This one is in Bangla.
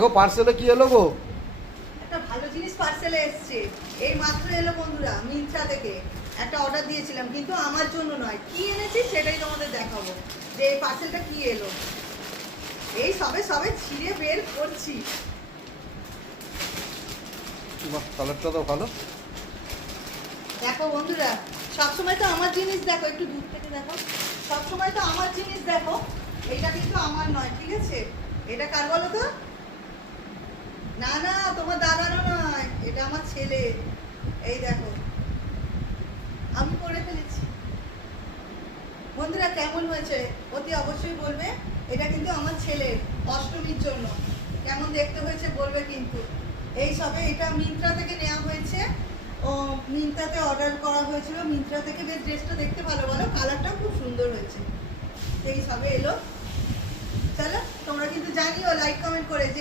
গো পার্সেলে কি এলো গো? একটা ভালো জিনিস পার্সেলে এসেছে। এই মাত্র এলো বন্ধুরা, মিন্ত্রা থেকে একটা অর্ডার দিয়েছিলাম, কিন্তু আমার জন্য নয়। কি এনেছি সেটাই তোমাদের দেখাবো, যে এই পার্সেলটা কি এলো। এই সবে সবে ছিঁড়ে বের করছি। বাহ, কালারটা তো ভালো। দেখো বন্ধুরা, সবসময় তো আমার জিনিস দেখো, একটু দূর থেকে দেখো। সবসময় তো আমার জিনিস দেখো, এটা কিন্তু আমার নয়, ঠিক আছে? এটা কার বলো তো? না না, তোমার দাদারও নয়, এটা আমার ছেলে। এই দেখো, আমি করে ফেলেছি। বন্ধুরা কেমন হয়েছে অতি অবশ্যই বলবে। এটা কিন্তু আমার ছেলের অষ্টমীর জন্য। কেমন দেখতে হয়েছে বলবে কিন্তু। এই সবে এটা মিন্ত্রা থেকে নেওয়া হয়েছে। ও মিন্ত্রাতে অর্ডার করা হয়েছিল, মিন্ত্রা থেকে। বেশ ড্রেসটা দেখতে ভালো, বলো, কালারটাও খুব সুন্দর হয়েছে। এই সবে এলো। চলো তোমরা কিন্তু জানিও লাইক কমেন্ট করে যে